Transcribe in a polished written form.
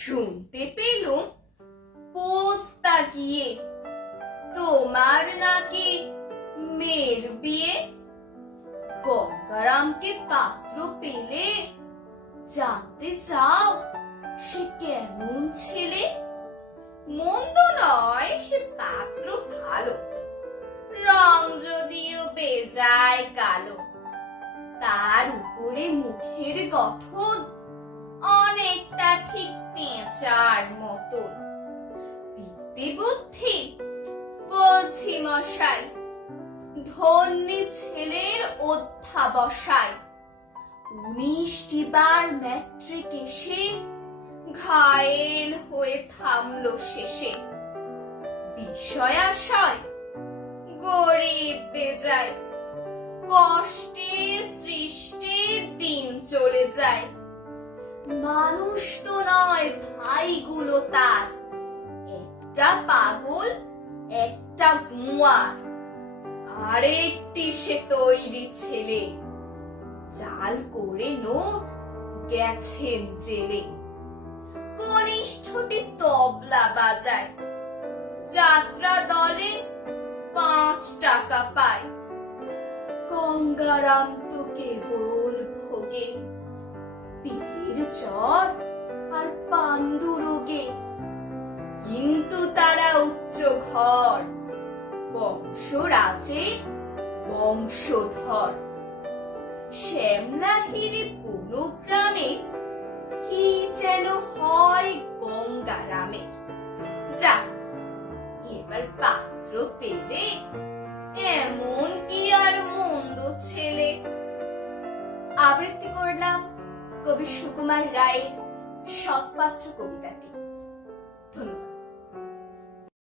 শুনতে পেলুম পোস্তা গিয়ে তোমার নাকি মেয়ের বিয়ে। গঙ্গারামকে পাত্র পেলে জানতে চাও সে কেমন ছেলে? মন্দ নয় সে পাত্র ভালো, রং যদিও বেজায় কালো। তার উপরে মুখের গঠন অনেকটা ঠিক পেঁচার মতন। বিদ্যে বুদ্ধি বলছি মশাই, ধন্যী ছেলের অধ্যাবসায়। 19টি বার ম্যাট্রিক এসে ঘায়েল হয়ে থামলো শেষে। বিষয়াশয় গরিব বেজায়, কষ্টে সৃষ্টে দিন চলে যায়। মানুষ তো নয় ভাইগুলো তার, একটা পাগল একটা গুয়ার। আরেকটি সে তৈরি ছেলে, জাল করে নোট গেছেন জেলে। কনিষ্ঠটি তবলা বাজায়, যাত্রা দলে 5 টাকা পায়। গঙ্গারাম তো কেবল ভোগে পিঠের জ্বর আর পাণ্ডুরোগে। কিন্তু তারা উচ্চ ঘর, বংশরাজের বংশধর। শ্যামলাহিরি বনগ্রামে কি যেন হয় গঙ্গারামে। যা এবার পাত্র পেলে এমন কি আর মন্দ ছেলে। আবৃত্তি করলাম কবি সুকুমার রায়ের সৎপাত্র কবিতাটি।